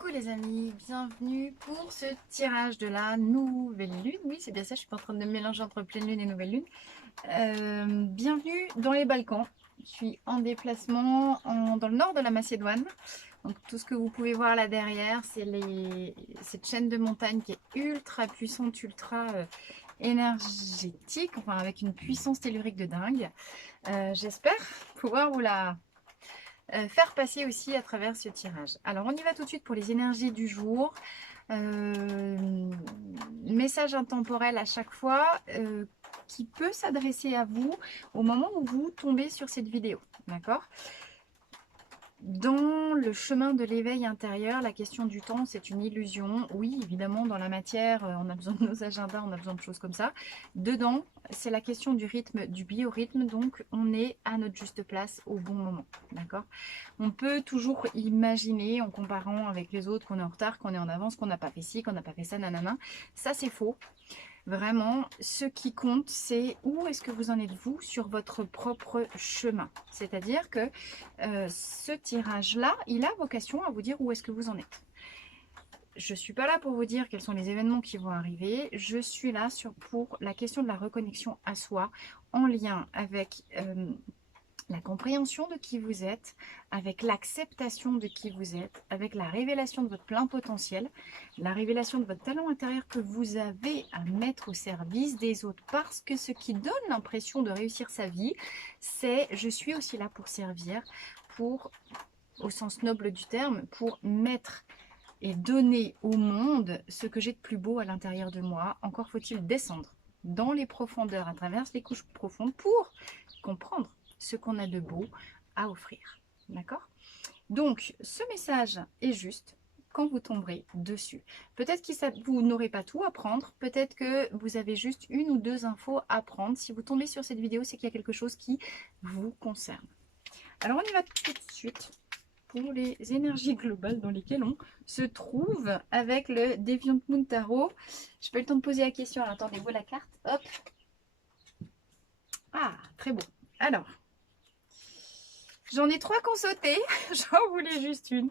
Coucou les amis, bienvenue pour ce tirage de la nouvelle lune. Oui, c'est bien ça, je suis pas en train de me mélanger entre pleine lune et nouvelle lune. Bienvenue dans les Balkans. Je suis en déplacement dans le nord de la Macédoine. Donc tout ce que vous pouvez voir là derrière, c'est cette chaîne de montagne qui est ultra puissante, ultra énergétique, enfin avec une puissance tellurique de dingue. J'espère pouvoir vous la faire passer aussi à travers ce tirage. Alors on y va tout de suite pour les énergies du jour. Message intemporel à chaque fois qui peut s'adresser à vous au moment où vous tombez sur cette vidéo. D'accord ? Dans le chemin de l'éveil intérieur, la question du temps, c'est une illusion. Oui, évidemment, dans la matière, on a besoin de nos agendas, on a besoin de choses comme ça. Dedans, c'est la question du rythme, du biorhythme. Donc, on est à notre juste place au bon moment. D'accord ? On peut toujours imaginer, en comparant avec les autres, qu'on est en retard, qu'on est en avance, qu'on n'a pas fait ci, qu'on n'a pas fait ça, nanana. Ça, c'est faux. Vraiment, ce qui compte, c'est où est-ce que vous en êtes vous sur votre propre chemin. C'est-à-dire que ce tirage-là, il a vocation à vous dire où est-ce que vous en êtes. Je ne suis pas là pour vous dire quels sont les événements qui vont arriver. Je suis là pour la question de la reconnexion à soi en lien avec la compréhension de qui vous êtes, avec l'acceptation de qui vous êtes, avec la révélation de votre plein potentiel, la révélation de votre talent intérieur que vous avez à mettre au service des autres. Parce que ce qui donne l'impression de réussir sa vie, c'est je suis aussi là pour servir, pour, au sens noble du terme, pour mettre et donner au monde ce que j'ai de plus beau à l'intérieur de moi. Encore faut-il descendre dans les profondeurs, à travers les couches profondes pour comprendre ce qu'on a de beau à offrir. D'accord ? Donc, ce message est juste quand vous tomberez dessus. Peut-être que vous n'aurez pas tout à prendre, peut-être que vous avez juste une ou deux infos à prendre. Si vous tombez sur cette vidéo, c'est qu'il y a quelque chose qui vous concerne. Alors, on y va tout de suite pour les énergies globales dans lesquelles on se trouve avec le Deviant Moon Tarot. Je n'ai pas eu le temps de poser la question. Alors, attendez-vous la carte. Hop. Ah, très beau. Alors, j'en ai 3 qu'on sauté. J'en voulais juste une.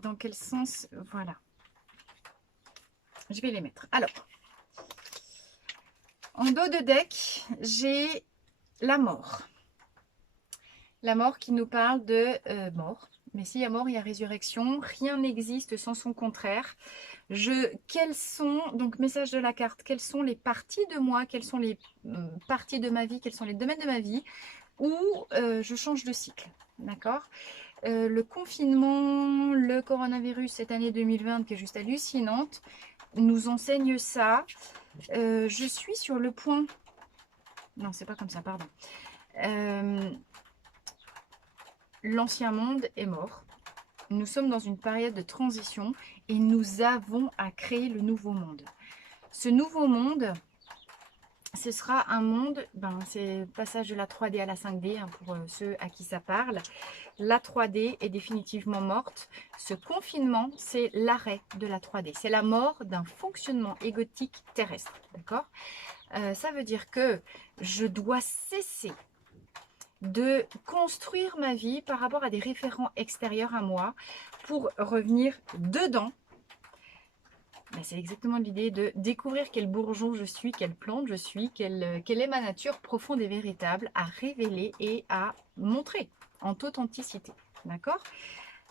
Dans quel sens? Voilà. Je vais les mettre. Alors, en dos de deck, j'ai la mort. La mort qui nous parle de mort. Mais s'il y a mort, il y a résurrection. Rien n'existe sans son contraire. Quels sont, donc message de la carte, quelles sont les parties de moi, quelles sont les parties de ma vie, quels sont les domaines de ma vie où je change de cycle. D'accord ? Le confinement, le coronavirus, cette année 2020 qui est juste hallucinante, nous enseigne ça. Je suis sur le point... Non, c'est pas comme ça, pardon. L'ancien monde est mort. Nous sommes dans une période de transition et nous avons à créer le nouveau monde. Ce nouveau monde, ce sera un monde, c'est le passage de la 3D à la 5D, hein, pour ceux à qui ça parle. La 3D est définitivement morte. Ce confinement, c'est l'arrêt de la 3D. C'est la mort d'un fonctionnement égotique terrestre. D'accord ? Ça veut dire que je dois cesser de construire ma vie par rapport à des référents extérieurs à moi pour revenir dedans. C'est exactement l'idée de découvrir quel bourgeon je suis, quelle plante je suis, quelle est ma nature profonde et véritable à révéler et à montrer en toute authenticité. D'accord ?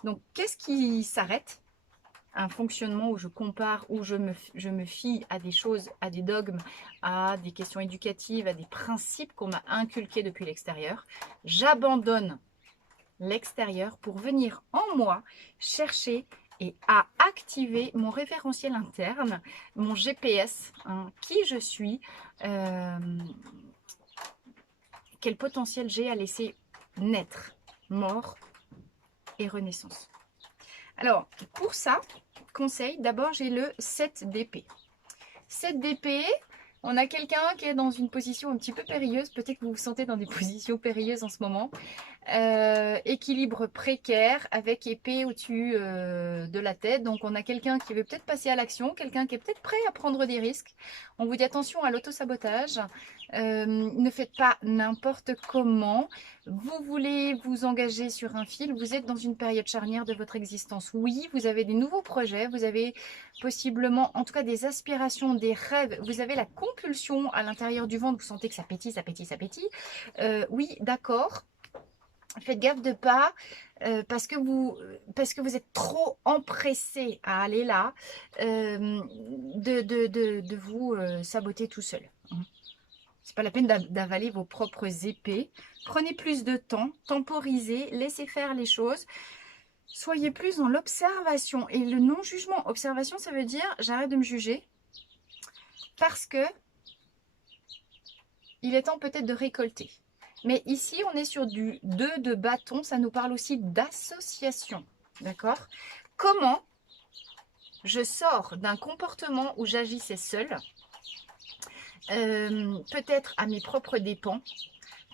Donc, qu'est-ce qui s'arrête ? Un fonctionnement où je compare, où je me fie à des choses, à des dogmes, à des questions éducatives, à des principes qu'on m'a inculqués depuis l'extérieur. J'abandonne l'extérieur pour venir en moi chercher et à activer mon référentiel interne, mon GPS, hein, qui je suis, quel potentiel j'ai à laisser naître, mort et renaissance. Alors, pour ça, conseil, d'abord j'ai le 7 d'épée. 7 d'épée, on a quelqu'un qui est dans une position un petit peu périlleuse. Peut-être que vous vous sentez dans des positions périlleuses en ce moment. Équilibre précaire avec épée au-dessus de la tête. Donc on a quelqu'un qui veut peut-être passer à l'action, quelqu'un qui est peut-être prêt à prendre des risques. On vous dit attention à l'autosabotage. Ne faites pas n'importe comment. Vous voulez vous engager sur un fil, vous êtes dans une période charnière de votre existence. Oui, vous avez des nouveaux projets, vous avez possiblement, en tout cas des aspirations, des rêves. Vous avez la compulsion à l'intérieur du ventre, vous sentez que ça pétille, ça pétille, ça pétille. Oui, d'accord. Faites gaffe de pas, parce que vous êtes trop empressé à aller là, de vous saboter tout seul. C'est pas la peine d'avaler vos propres épées. Prenez plus de temps, temporisez, laissez faire les choses. Soyez plus dans l'observation et le non-jugement. Observation, ça veut dire j'arrête de me juger parce que il est temps peut-être de récolter. Mais ici, on est sur du 2 de bâton. Ça nous parle aussi d'association. D'accord? Comment je sors d'un comportement où j'agissais seule, peut-être à mes propres dépens,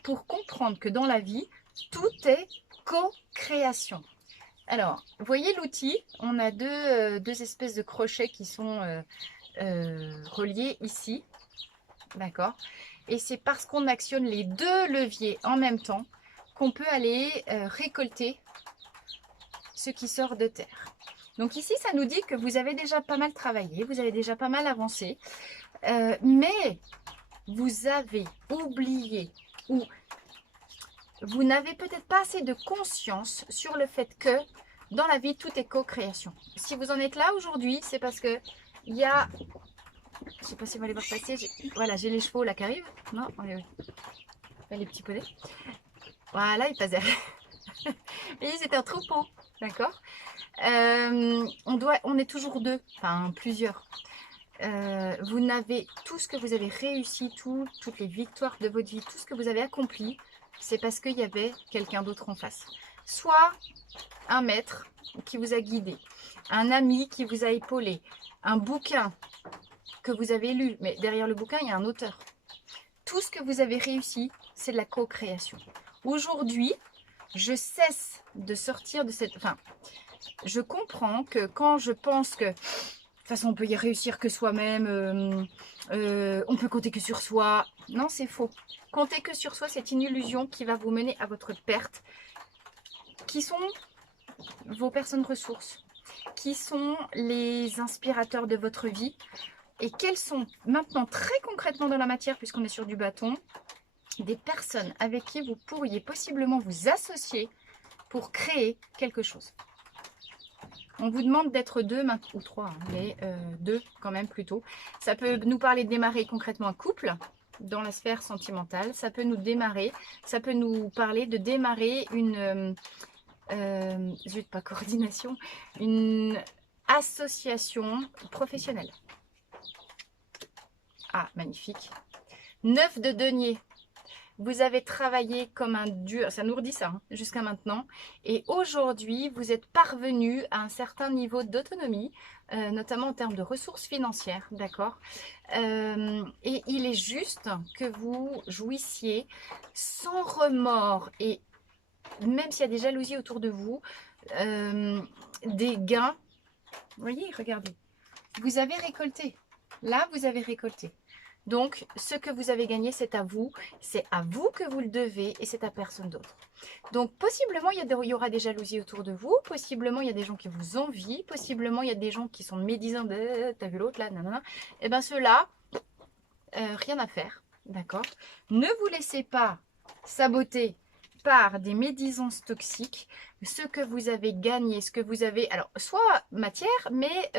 pour comprendre que dans la vie, tout est co-création. Alors, vous voyez l'outil, on a deux espèces de crochets qui sont reliés ici. D'accord? Et c'est parce qu'on actionne les deux leviers en même temps qu'on peut aller récolter ce qui sort de terre. Donc ici, ça nous dit que vous avez déjà pas mal travaillé, vous avez déjà pas mal avancé, mais vous avez oublié ou vous n'avez peut-être pas assez de conscience sur le fait que dans la vie, tout est co-création. Si vous en êtes là aujourd'hui, c'est parce que il y a... Je ne sais pas si vous allez voir passer. Voilà, j'ai les chevaux là qui arrivent. Non, on est où? Les petits poneys. Voilà, ils passent derrière. Et c'est un troupeau, d'accord? On est toujours deux, enfin plusieurs. Vous n'avez tout ce que vous avez réussi, toutes les victoires de votre vie, tout ce que vous avez accompli, c'est parce qu'il y avait quelqu'un d'autre en face. Soit un maître qui vous a guidé, un ami qui vous a épaulé, un bouquin que vous avez lu, mais derrière le bouquin, il y a un auteur. Tout ce que vous avez réussi, c'est de la co-création. Aujourd'hui, je cesse de sortir de cette... Enfin, je comprends que quand je pense que de toute façon, on peut y réussir que soi-même, on peut compter que sur soi. Non, c'est faux. Compter que sur soi, c'est une illusion qui va vous mener à votre perte. Qui sont vos personnes ressources? Qui sont les inspirateurs de votre vie? Et quelles sont maintenant très concrètement dans la matière, puisqu'on est sur du bâton, des personnes avec qui vous pourriez possiblement vous associer pour créer quelque chose? On vous demande d'être deux, ou trois, hein, mais deux quand même plutôt. Ça peut nous parler de démarrer concrètement un couple dans la sphère sentimentale. Ça peut nous parler de démarrer une, pas coordination, une association professionnelle. Ah, magnifique. 9 de denier. Vous avez travaillé comme un dur, ça nous redit ça, hein, jusqu'à maintenant. Et aujourd'hui, vous êtes parvenu à un certain niveau d'autonomie, notamment en termes de ressources financières, d'accord? Et il est juste que vous jouissiez sans remords et même s'il y a des jalousies autour de vous, des gains. Vous voyez, regardez. Vous avez récolté. Là, vous avez récolté. Donc, ce que vous avez gagné, c'est à vous que vous le devez et c'est à personne d'autre. Donc, possiblement, il y aura des jalousies autour de vous, possiblement, il y a des gens qui vous envient, possiblement, il y a des gens qui sont médisants de « t'as vu l'autre là, nanana ». Et bien, ceux-là, rien à faire, d'accord? Ne vous laissez pas saboter par des médisances toxiques. Ce que vous avez gagné, ce que vous avez, alors soit matière, mais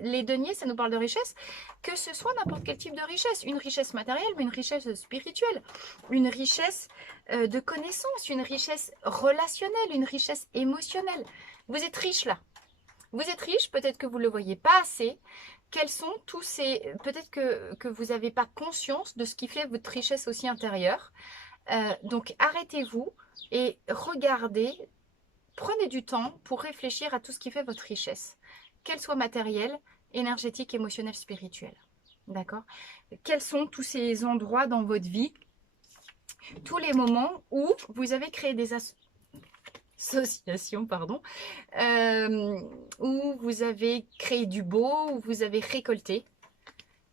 les deniers, ça nous parle de richesse, que ce soit n'importe quel type de richesse, une richesse matérielle, mais une richesse spirituelle, une richesse de connaissances, une richesse relationnelle, une richesse émotionnelle. Vous êtes riche là. Vous êtes riche, peut-être que vous ne le voyez pas assez. Quels sont tous ces... Peut-être que vous n'avez pas conscience de ce qui fait votre richesse aussi intérieure. Donc arrêtez-vous et regardez, prenez du temps pour réfléchir à tout ce qui fait votre richesse, qu'elle soit matérielle, énergétique, émotionnelle, spirituelle. D'accord? Quels sont tous ces endroits dans votre vie tous les moments où vous avez créé des associations, pardon, où vous avez créé du beau, où vous avez récolté.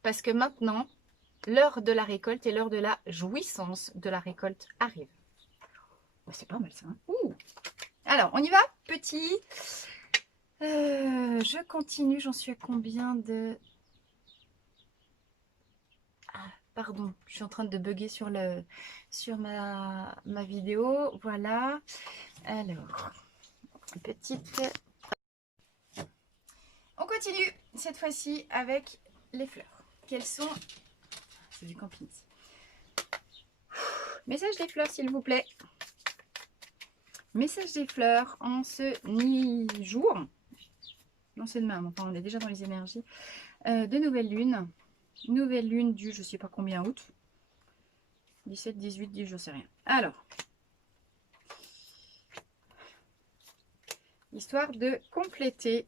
Parce que maintenant, l'heure de la récolte et l'heure de la jouissance de la récolte arrive. C'est pas mal ça. Hein. Ouh. Alors, on y va. Petit. Je continue. J'en suis à combien de... Ah, pardon, je suis en train de bugger sur ma vidéo. Voilà. Alors, petite... On continue cette fois-ci avec les fleurs. Quelles sont... C'est du camping. Message des fleurs, s'il vous plaît. Message des fleurs en ce mi-jour. Non, c'est demain. Enfin, on est déjà dans les énergies de nouvelle lune. Nouvelle lune du je sais pas combien août. 17, 18, 10, je sais rien. Alors, histoire de compléter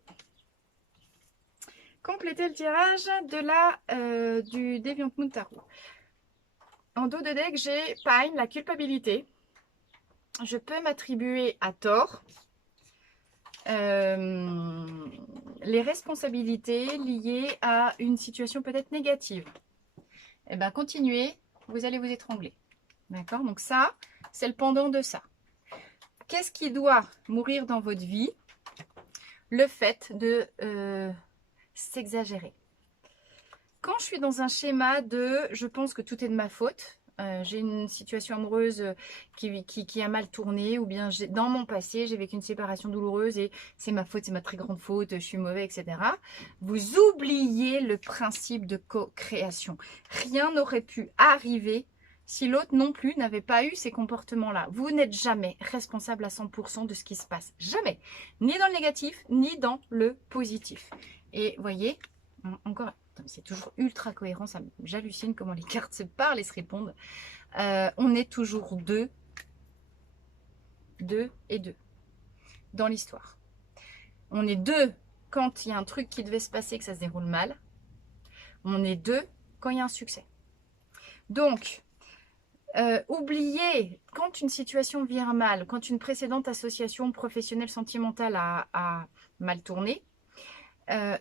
le tirage de du Deviant Moon Tarot. En dos de deck, j'ai Pine, la culpabilité. Je peux m'attribuer à tort les responsabilités liées à une situation peut-être négative. Eh bien, continuez, vous allez vous étrangler. D'accord? Donc ça, c'est le pendant de ça. Qu'est-ce qui doit mourir dans votre vie? Le fait de s'exagérer. Quand je suis dans un schéma de « je pense que tout est de ma faute », j'ai une situation amoureuse qui a mal tourné, ou bien dans mon passé, j'ai vécu une séparation douloureuse et c'est ma faute, c'est ma très grande faute, je suis mauvais, etc. Vous oubliez le principe de co-création. Rien n'aurait pu arriver si l'autre non plus n'avait pas eu ces comportements-là. Vous n'êtes jamais responsable à 100% de ce qui se passe. Jamais. Ni dans le négatif, ni dans le positif. Et voyez, encore... C'est toujours ultra cohérent, j'hallucine comment les cartes se parlent et se répondent. On est toujours deux et deux dans l'histoire. On est deux quand il y a un truc qui devait se passer, que ça se déroule mal. On est deux quand il y a un succès. Donc, oubliez, quand une situation vire mal, quand une précédente association professionnelle sentimentale a mal tourné,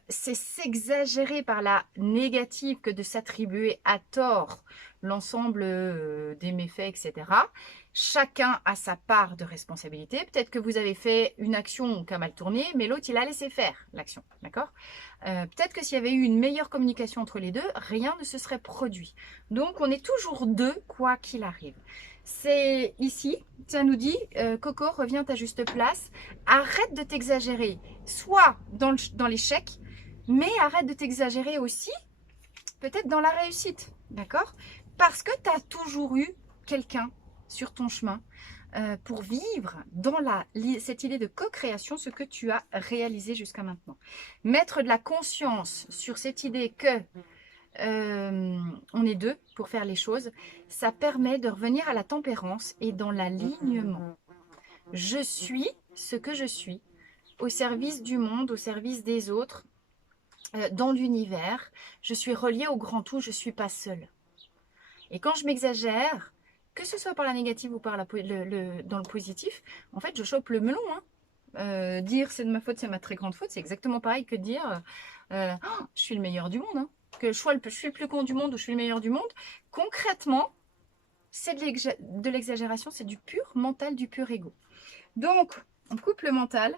c'est s'exagérer par la négative que de s'attribuer à tort l'ensemble des méfaits, etc. Chacun a sa part de responsabilité. Peut-être que vous avez fait une action qui a mal tourné, mais l'autre, il a laissé faire l'action. D'accord? Peut-être que s'il y avait eu une meilleure communication entre les deux, rien ne se serait produit. Donc, on est toujours deux, quoi qu'il arrive. C'est ici, ça nous dit, Coco, reviens à ta juste place. Arrête de t'exagérer, soit dans l'échec, mais arrête de t'exagérer aussi, peut-être dans la réussite, d'accord? Parce que tu as toujours eu quelqu'un sur ton chemin pour vivre dans cette idée de co-création, ce que tu as réalisé jusqu'à maintenant. Mettre de la conscience sur cette idée que on est deux pour faire les choses, ça permet de revenir à la tempérance et dans l'alignement. Je suis ce que je suis, au service du monde, au service des autres, dans l'univers. Je suis reliée au grand tout, je ne suis pas seule. Et quand je m'exagère, que ce soit par la négative ou par dans le positif, en fait, je chope le melon. Hein. Dire c'est de ma faute, c'est ma très grande faute, c'est exactement pareil que dire oh, je suis le meilleur du monde. Hein. Que je suis le plus con du monde ou je suis le meilleur du monde. Concrètement, c'est de l'exagération, c'est du pur mental, du pur ego. Donc, on coupe le mental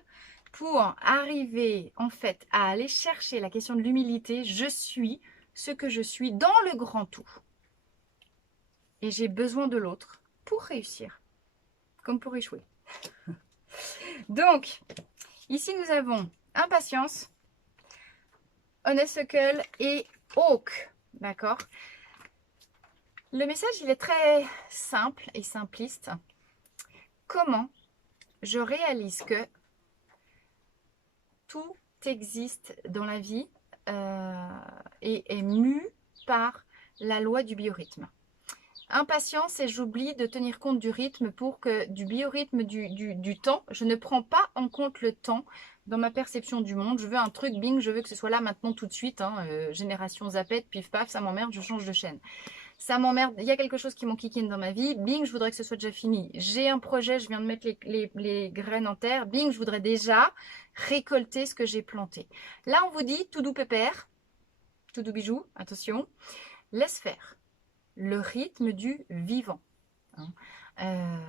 pour arriver en fait à aller chercher la question de l'humilité. Je suis ce que je suis dans le grand tout. Et j'ai besoin de l'autre pour réussir, comme pour échouer. Donc, ici nous avons impatience, honeysuckle et oak. D'accord? Le message, il est très simple et simpliste. Comment je réalise que tout existe dans la vie et est mu par la loi du biorhythme. Impatience et j'oublie de tenir compte du rythme pour que du biorhythme du temps, je ne prends pas en compte le temps dans ma perception du monde. Je veux un truc, bing, je veux que ce soit là maintenant tout de suite. Hein, génération zapette, pif paf, ça m'emmerde, je change de chaîne. ça m'emmerde, il y a quelque chose qui m'enquiquine dans ma vie, bing, je voudrais que ce soit déjà fini. J'ai un projet, je viens de mettre les graines en terre, bing, je voudrais déjà récolter ce que j'ai planté. Là, on vous dit, tout doux pépère, tout doux bijou, attention, laisse faire le rythme du vivant. Hein.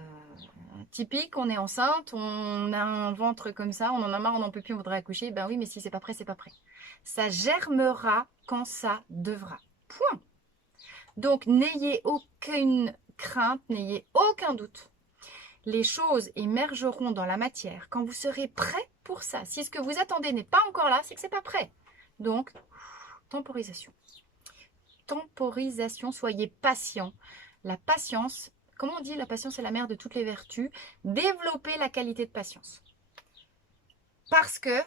Typique, on est enceinte, on a un ventre comme ça, on en a marre, on n'en peut plus, on voudrait accoucher. Ben oui, mais si c'est pas prêt, c'est pas prêt. Ça germera quand ça devra. Point. Donc, n'ayez aucune crainte, n'ayez aucun doute. Les choses émergeront dans la matière quand vous serez prêt pour ça. Si ce que vous attendez n'est pas encore là, c'est que c'est pas prêt. Donc, temporisation. Temporisation, soyez patient. La patience, comme on dit, la patience est la mère de toutes les vertus. Développez la qualité de patience. Parce que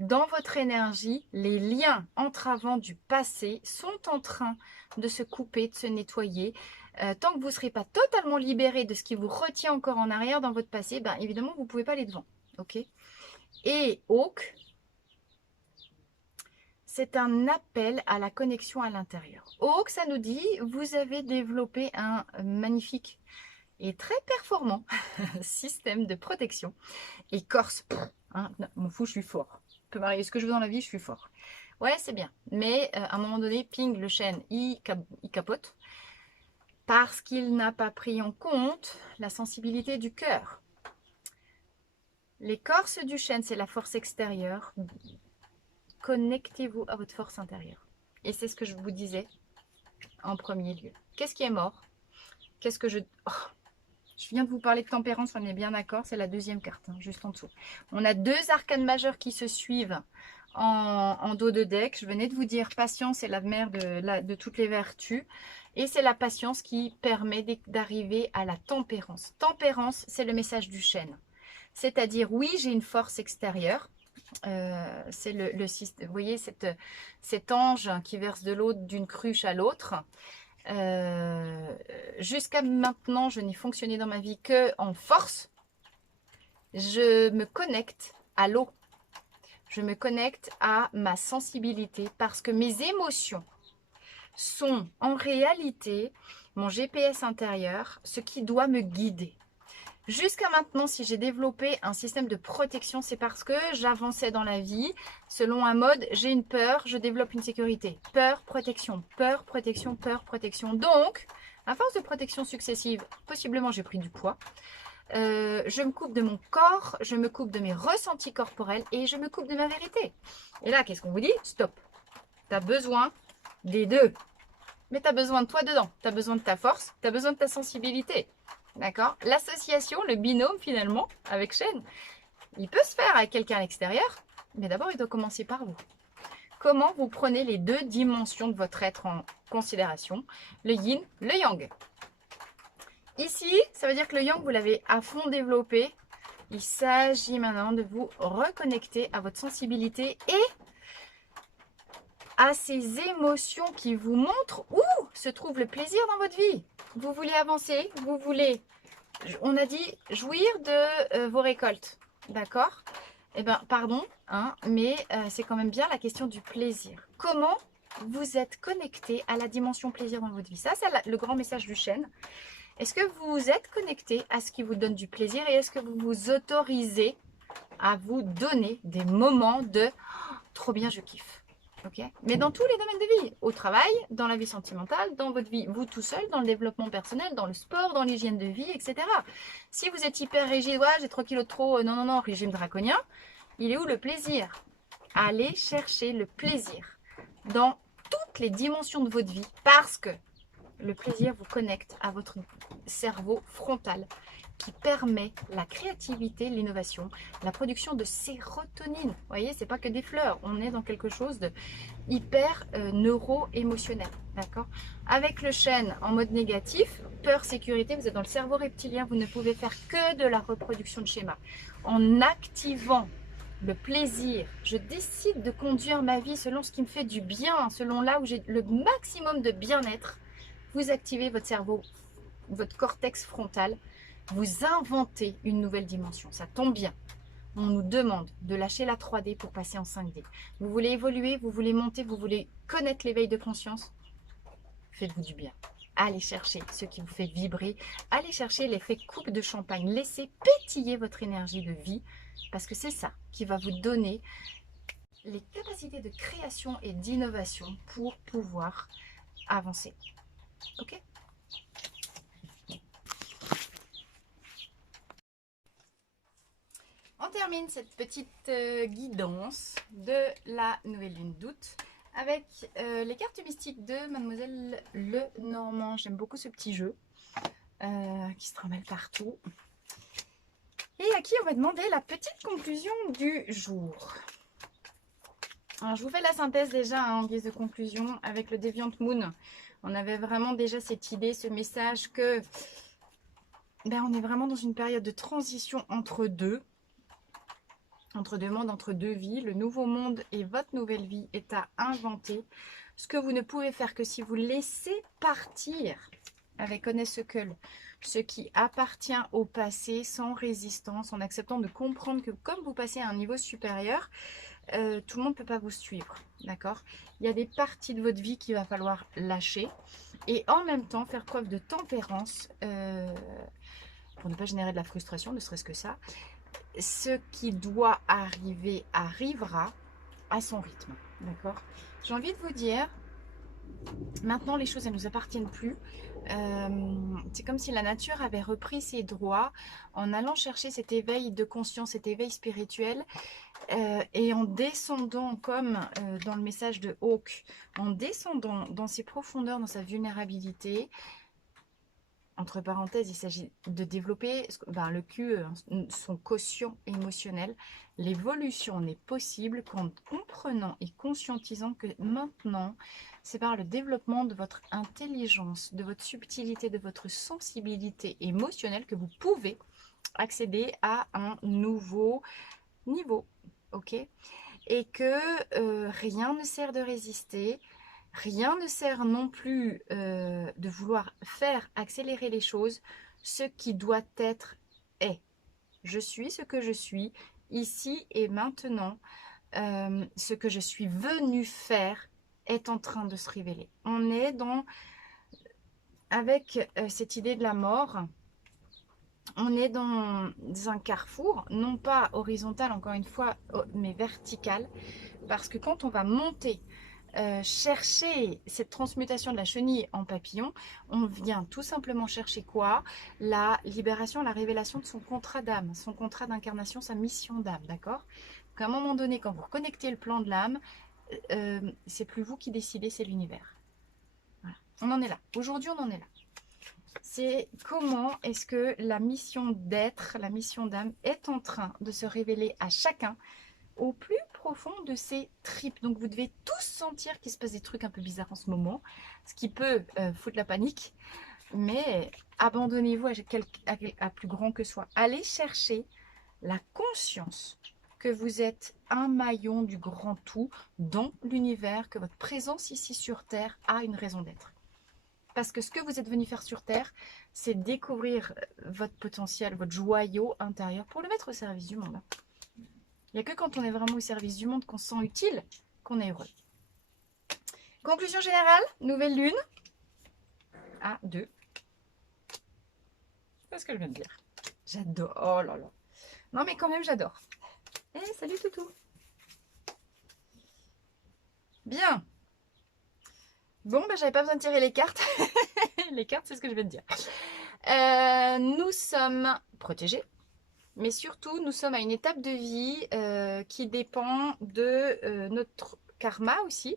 dans votre énergie, les liens entravants du passé sont en train de se couper, de se nettoyer. Tant que vous ne serez pas totalement libéré de ce qui vous retient encore en arrière dans votre passé, ben évidemment, vous ne pouvez pas aller devant. Ok. Et Hawk, c'est un appel à la connexion à l'intérieur. Hawk, ça nous dit, vous avez développé un magnifique et très performant système de protection. Et Corse, hein, m'en fous, je suis fort. Je peux m'arriver ce que je veux dans la vie, je suis fort. Ouais, c'est bien. Mais à un moment donné, ping, le chêne, il capote. Parce qu'il n'a pas pris en compte la sensibilité du cœur. L'écorce du chêne, c'est la force extérieure. Connectez-vous à votre force intérieure. Et c'est ce que je vous disais en premier lieu. Qu'est-ce qui est mort? Qu'est-ce que je... Oh, je viens de vous parler de tempérance, on est bien d'accord, c'est la deuxième carte, hein, juste en dessous. On a deux arcanes majeures qui se suivent en dos de deck. Je venais de vous dire, patience est la mère de toutes les vertus. Et c'est la patience qui permet d'arriver à la tempérance. Tempérance, c'est le message du chêne. C'est-à-dire, oui, j'ai une force extérieure. C'est le système. Vous voyez cet ange qui verse de l'eau d'une cruche à l'autre. Jusqu'à maintenant, je n'ai fonctionné dans ma vie que en force. Je me connecte à l'eau. Je me connecte à ma sensibilité parce que mes émotions sont en réalité mon GPS intérieur, ce qui doit me guider. Jusqu'à maintenant, si j'ai développé un système de protection, c'est parce que j'avançais dans la vie selon un mode, j'ai une peur, je développe une sécurité. Peur, protection, peur, protection, peur, protection. Donc, à force de protection successive, possiblement j'ai pris du poids. Je me coupe de mon corps, je me coupe de mes ressentis corporels et je me coupe de ma vérité. Et là, qu'est-ce qu'on vous dit? Stop. Tu as besoin des deux. Mais tu as besoin de toi dedans. Tu as besoin de ta force, tu as besoin de ta sensibilité. D'accord? L'association, le binôme finalement, avec Chêne, il peut se faire avec quelqu'un à l'extérieur, mais d'abord il doit commencer par vous. Comment vous prenez les deux dimensions de votre être en considération? Le yin, le yang. Ici, ça veut dire que le yang, vous l'avez à fond développé. Il s'agit maintenant de vous reconnecter à votre sensibilité et à ces émotions qui vous montrent où se trouve le plaisir dans votre vie. Vous voulez avancer, vous voulez, on a dit, jouir de vos récoltes, d'accord? Eh bien, pardon, hein, mais c'est quand même bien la question du plaisir. Comment vous êtes connecté à la dimension plaisir dans votre vie? Ça, c'est le grand message du chêne. Est-ce que vous êtes connecté à ce qui vous donne du plaisir et est-ce que vous vous autorisez à vous donner des moments de oh, trop bien, je kiffe? Okay. Mais dans tous les domaines de vie, au travail, dans la vie sentimentale, dans votre vie, vous tout seul, dans le développement personnel, dans le sport, dans l'hygiène de vie, etc. Si vous êtes hyper rigide, ouais, j'ai 3 kilos de trop, non, non, non, régime draconien, il est où le plaisir? Allez chercher le plaisir dans toutes les dimensions de votre vie parce que le plaisir vous connecte à votre cerveau frontal qui permet la créativité, l'innovation, la production de sérotonine. Vous voyez, c'est pas que des fleurs. On est dans quelque chose de hyper neuro-émotionnel. D'accord? Avec le chêne en mode négatif, peur, sécurité, vous êtes dans le cerveau reptilien. Vous ne pouvez faire que de la reproduction de schémas. En activant le plaisir, je décide de conduire ma vie selon ce qui me fait du bien, selon là où j'ai le maximum de bien-être. Vous activez votre cerveau, votre cortex frontal. Vous inventez une nouvelle dimension. Ça tombe bien. On nous demande de lâcher la 3D pour passer en 5D. Vous voulez évoluer, vous voulez monter, vous voulez connaître l'éveil de conscience. Faites-vous du bien. allez chercher ce qui vous fait vibrer. Allez chercher l'effet coupe de champagne. Laissez pétiller votre énergie de vie parce que c'est ça qui va vous donner les capacités de création et d'innovation pour pouvoir avancer. Ok? On termine cette petite guidance de la nouvelle lune d'août avec les cartes mystiques de Mademoiselle Lenormand. J'aime beaucoup ce petit jeu qui se trimballe partout. Et à qui on va demander la petite conclusion du jour. Alors, je vous fais la synthèse déjà en guise de conclusion avec le Deviant Moon. On avait vraiment déjà cette idée, ce message que on est vraiment dans une période de transition entre deux mondes, entre deux vies. Le nouveau monde et votre nouvelle vie est à inventer. Ce que vous ne pouvez faire que si vous laissez partir avec Honeysuckle ce qui appartient au passé sans résistance, en acceptant de comprendre que comme vous passez à un niveau supérieur, tout le monde ne peut pas vous suivre, d'accord? Il y a des parties de votre vie qu'il va falloir lâcher et en même temps faire preuve de tempérance pour ne pas générer de la frustration, ne serait-ce que ça. Ce qui doit arriver arrivera à son rythme, d'accord? J'ai envie de vous dire, maintenant les choses, elles ne nous appartiennent plus. C'est comme si la nature avait repris ses droits en allant chercher cet éveil de conscience, cet éveil spirituel. Et en descendant, comme dans le message de Hawk, en descendant dans ses profondeurs, dans sa vulnérabilité, entre parenthèses, il s'agit de développer le Q, son quotient émotionnel. L'évolution n'est possible qu'en comprenant et conscientisant que maintenant, c'est par le développement de votre intelligence, de votre subtilité, de votre sensibilité émotionnelle que vous pouvez accéder à un nouveau niveau. Ok, et que rien ne sert de résister, rien ne sert non plus de vouloir faire accélérer les choses. Ce qui doit être est. Je suis ce que je suis, ici et maintenant. Ce que je suis venue faire est en train de se révéler. On est avec cette idée de la mort. On est dans un carrefour, non pas horizontal encore une fois, mais vertical. Parce que quand on va monter, chercher cette transmutation de la chenille en papillon, on vient tout simplement chercher quoi? La libération, la révélation de son contrat d'âme, son contrat d'incarnation, sa mission d'âme, d'accord? Donc à un moment donné, quand vous reconnectez le plan de l'âme, c'est plus vous qui décidez, c'est l'univers. Voilà. On en est là. Aujourd'hui, on en est là. C'est comment est-ce que la mission d'être, la mission d'âme est en train de se révéler à chacun au plus profond de ses tripes. Donc vous devez tous sentir qu'il se passe des trucs un peu bizarres en ce moment, ce qui peut foutre la panique, mais abandonnez-vous à plus grand que soi. Allez chercher la conscience que vous êtes un maillon du grand tout dans l'univers, que votre présence ici sur Terre a une raison d'être. Parce que ce que vous êtes venu faire sur Terre, c'est découvrir votre potentiel, votre joyau intérieur pour le mettre au service du monde. Il n'y a que quand on est vraiment au service du monde, qu'on se sent utile, qu'on est heureux. Conclusion générale, nouvelle lune. Ah, 2. C'est ce que je viens de dire. J'adore. Oh là là. Non mais quand même, j'adore. Eh, salut toutou. Bien. Bon, j'avais pas besoin de tirer les cartes. Les cartes, c'est ce que je vais te dire. Nous sommes protégés. Mais surtout, nous sommes à une étape de vie qui dépend de notre karma aussi.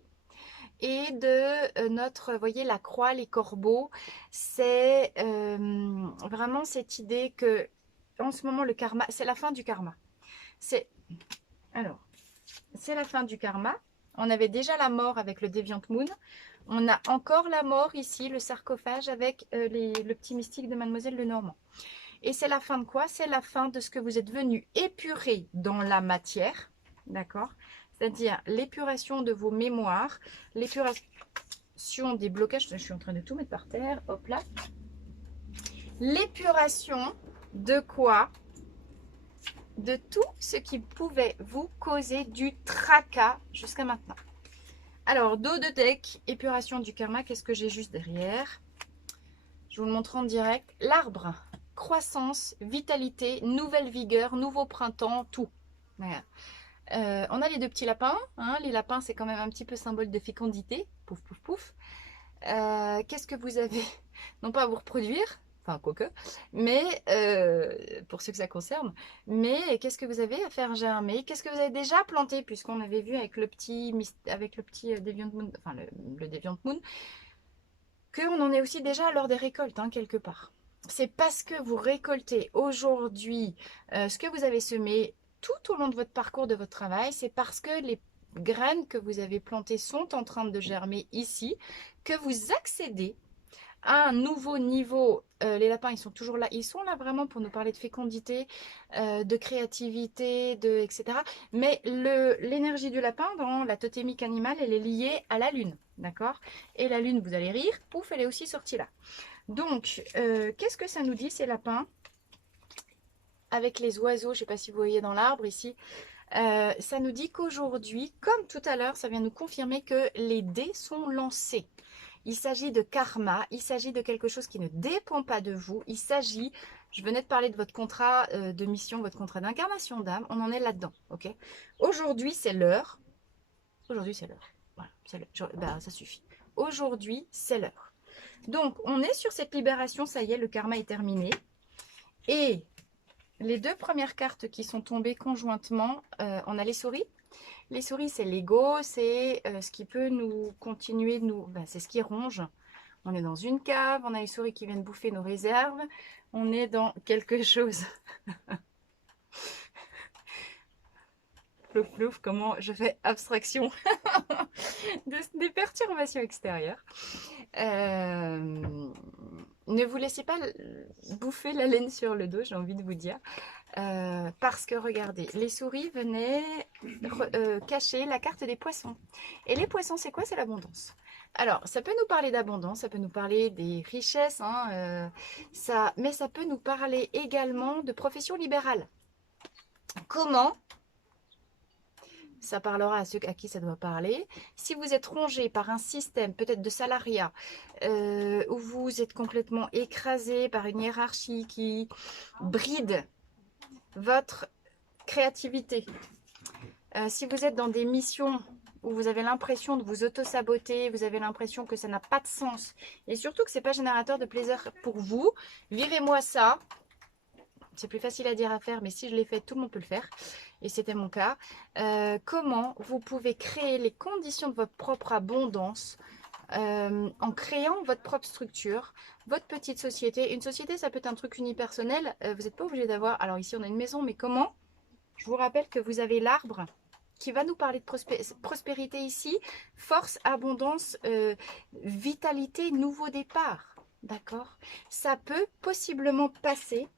Et de notre, vous voyez, la croix, les corbeaux. C'est vraiment cette idée que, en ce moment, le karma, c'est la fin du karma. C'est la fin du karma. On avait déjà la mort avec le Deviant Moon. On a encore la mort ici, le sarcophage, avec le petit mystique de Mademoiselle Lenormand. Et c'est la fin de quoi? C'est la fin de ce que vous êtes venu épurer dans la matière, d'accord? C'est-à-dire l'épuration de vos mémoires, l'épuration des blocages. Je suis en train de tout mettre par terre, hop là. L'épuration de quoi? De tout ce qui pouvait vous causer du tracas jusqu'à maintenant. Alors, dos de deck, épuration du karma, qu'est-ce que j'ai juste derrière? Je vous le montre en direct. L'arbre, croissance, vitalité, nouvelle vigueur, nouveau printemps, tout. Voilà. On a les deux petits lapins. Hein. Les lapins, c'est quand même un petit peu symbole de fécondité. Pouf, pouf, pouf. Qu'est-ce que vous avez? Non pas à vous reproduire, enfin quoique, mais pour ceux que ça concerne, mais qu'est-ce que vous avez à faire germer? Qu'est-ce que vous avez déjà planté? Puisqu'on avait vu avec le petit, Deviant Moon, enfin le Deviant Moon, qu'on en est aussi déjà lors des récoltes, hein, quelque part. C'est parce que vous récoltez aujourd'hui ce que vous avez semé tout au long de votre parcours de votre travail, c'est parce que les graines que vous avez plantées sont en train de germer ici, que vous accédez à un nouveau niveau. Les lapins, ils sont toujours là. Ils sont là vraiment pour nous parler de fécondité, de créativité, etc. Mais l'énergie du lapin dans la totémique animale, elle est liée à la lune. D'accord? Et la lune, vous allez rire, pouf, elle est aussi sortie là. Donc, qu'est-ce que ça nous dit ces lapins? Avec les oiseaux, je ne sais pas si vous voyez dans l'arbre ici, ça nous dit qu'aujourd'hui, comme tout à l'heure, ça vient nous confirmer que les dés sont lancés. Il s'agit de karma, il s'agit de quelque chose qui ne dépend pas de vous. Il s'agit, je venais de parler de votre contrat de mission, votre contrat d'incarnation d'âme, on en est là-dedans, ok? Aujourd'hui, c'est l'heure. Aujourd'hui, c'est l'heure. Voilà, ben, ça suffit. Aujourd'hui, c'est l'heure. Donc, on est sur cette libération, ça y est, le karma est terminé. Et les deux premières cartes qui sont tombées conjointement, on a les souris. Les souris, c'est l'ego, c'est ce qui peut nous continuer, c'est ce qui ronge. On est dans une cave, on a les souris qui viennent bouffer nos réserves, on est dans quelque chose. Plouf plouf, comment je fais abstraction des perturbations extérieures. Ne vous laissez pas bouffer la laine sur le dos, j'ai envie de vous dire. Parce que regardez, les souris venaient cacher la carte des poissons. Et les poissons, c'est quoi? C'est l'abondance. Alors, ça peut nous parler d'abondance, ça peut nous parler des richesses, hein, mais ça peut nous parler également de profession libérale. Comment? Ça parlera à ceux à qui ça doit parler. Si vous êtes rongé par un système peut-être de salariat, où vous êtes complètement écrasé par une hiérarchie qui bride votre créativité, si vous êtes dans des missions où vous avez l'impression de vous auto-saboter, vous avez l'impression que ça n'a pas de sens, et surtout que ce n'est pas générateur de plaisir pour vous, virez-moi ça. C'est plus facile à dire à faire, mais si je l'ai fait, tout le monde peut le faire. Et c'était mon cas. Comment vous pouvez créer les conditions de votre propre abondance en créant votre propre structure, votre petite société. Une société, ça peut être un truc unipersonnel. Vous n'êtes pas obligé d'avoir... Alors ici, on a une maison, mais comment? Je vous rappelle que vous avez l'arbre qui va nous parler de prospérité ici. Force, abondance, vitalité, nouveau départ. D'accord? Ça peut possiblement passer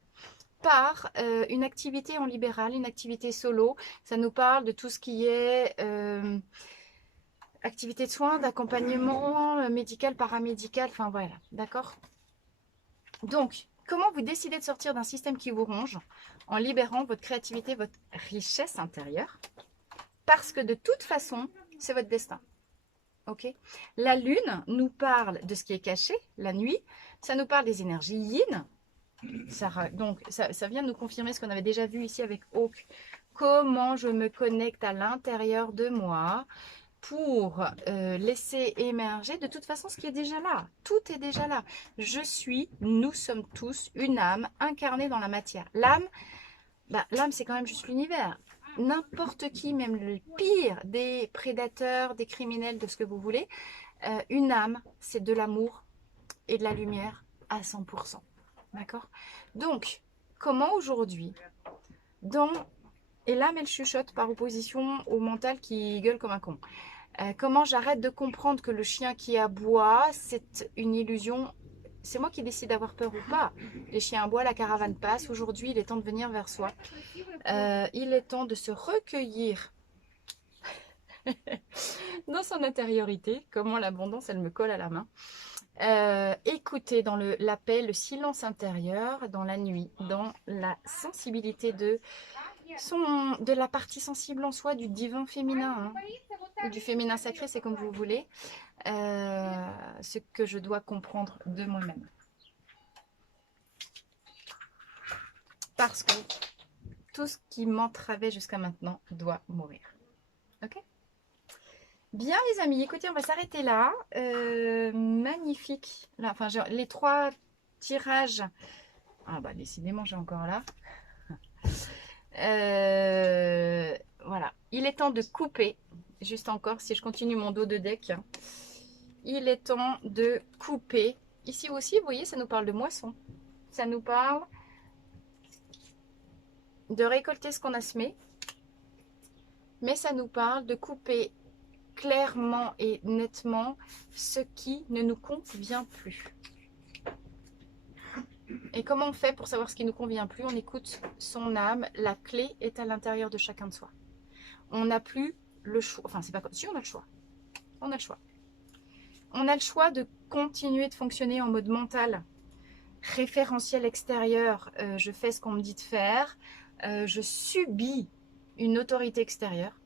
par une activité en libéral, une activité solo. Ça nous parle de tout ce qui est activité de soins, d'accompagnement médical, paramédical, enfin voilà, d'accord? Donc, comment vous décidez de sortir d'un système qui vous ronge en libérant votre créativité, votre richesse intérieure? Parce que de toute façon, c'est votre destin. Ok? La lune nous parle de ce qui est caché, la nuit. Ça nous parle des énergies yin. Donc, ça vient nous confirmer ce qu'on avait déjà vu ici avec Hawk. Comment je me connecte à l'intérieur de moi pour laisser émerger de toute façon ce qui est déjà là. Tout est déjà là. Nous sommes tous une âme incarnée dans la matière. L'âme, l'âme c'est quand même juste l'univers. N'importe qui, même le pire des prédateurs, des criminels, de ce que vous voulez, une âme, c'est de l'amour et de la lumière à 100%. D'accord? Donc, comment aujourd'hui, et l'âme, elle chuchote par opposition au mental qui gueule comme un con. Comment j'arrête de comprendre que le chien qui aboie, c'est une illusion? C'est moi qui décide d'avoir peur ou pas. Les chiens aboient, la caravane passe. Aujourd'hui, il est temps de venir vers soi. Il est temps de se recueillir dans son intériorité. Comment l'abondance, elle me colle à la main. Écoutez dans la paix, le silence intérieur, dans la nuit, dans la sensibilité de la partie sensible en soi, du divin féminin, hein, ou du féminin sacré, c'est comme vous voulez, ce que je dois comprendre de moi-même. parce que tout ce qui m'entravait jusqu'à maintenant doit mourir. Ok? Bien les amis, écoutez, on va s'arrêter là. Magnifique. Là, enfin, les 3 tirages. Ah bah décidément, j'ai encore là. Voilà. Il est temps de couper. Juste encore, si je continue mon dos de deck. Il est temps de couper. Ici aussi, vous voyez, ça nous parle de moisson. Ça nous parle de récolter ce qu'on a semé. Mais ça nous parle de couper clairement et nettement ce qui ne nous convient plus. Et comment on fait pour savoir ce qui ne nous convient plus? On écoute son âme. La clé est à l'intérieur de chacun de soi. On n'a plus le choix. Enfin, c'est pas comme si on a le choix. On a le choix. On a le choix de continuer de fonctionner en mode mental, référentiel extérieur. Je fais ce qu'on me dit de faire. Je subis une autorité extérieure.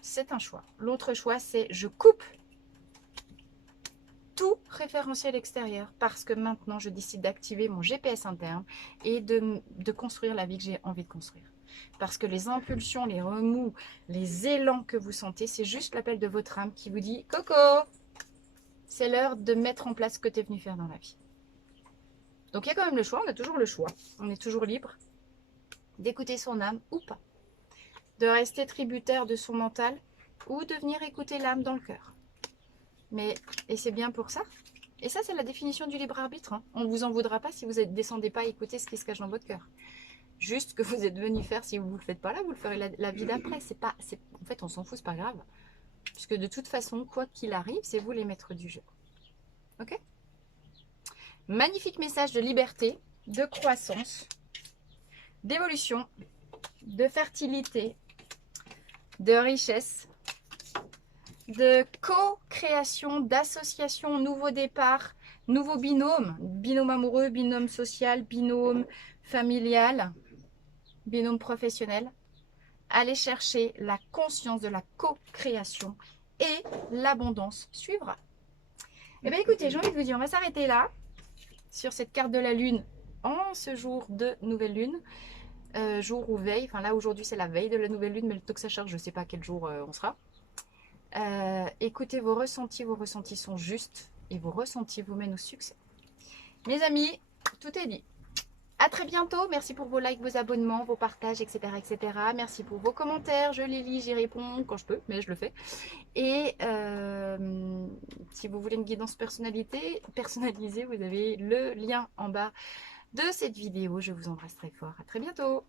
C'est un choix. L'autre choix, c'est je coupe tout référentiel extérieur parce que maintenant, je décide d'activer mon GPS interne et de construire la vie que j'ai envie de construire. Parce que les impulsions, les remous, les élans que vous sentez, c'est juste l'appel de votre âme qui vous dit « Coco, c'est l'heure de mettre en place ce que tu es venu faire dans la vie. » Donc, il y a quand même le choix, on a toujours le choix. On est toujours libre d'écouter son âme ou pas. De rester tributaire de son mental ou de venir écouter l'âme dans le cœur. Et c'est bien pour ça. Et ça, c'est la définition du libre arbitre. Hein. On ne vous en voudra pas si vous ne descendez pas à écouter ce qui se cache dans votre cœur. Juste que vous êtes venu faire, si vous ne le faites pas là, vous le ferez la vie d'après. En fait, on s'en fout, c'est pas grave. Puisque de toute façon, quoi qu'il arrive, c'est vous les maîtres du jeu. Ok? Magnifique message de liberté, de croissance, d'évolution, de fertilité, de richesse, de co-création, d'association, nouveau départ, nouveau binôme, binôme amoureux, binôme social, binôme familial, binôme professionnel. Allez chercher la conscience de la co-création et l'abondance suivra. Eh bien écoutez, j'ai envie de vous dire, on va s'arrêter là, sur cette carte de la lune, en ce jour de nouvelle lune, jour ou veille, enfin là aujourd'hui c'est la veille de la nouvelle lune, mais le temps que ça charge, je ne sais pas quel jour on sera. Écoutez vos ressentis sont justes et vos ressentis vous mènent au succès. Mes amis, tout est dit. À très bientôt. Merci pour vos likes, vos abonnements, vos partages, etc., etc. Merci pour vos commentaires. Je les lis, j'y réponds quand je peux, mais je le fais. Et si vous voulez une guidance personnalisée, vous avez le lien en bas de cette vidéo. Je vous embrasse très fort. À très bientôt.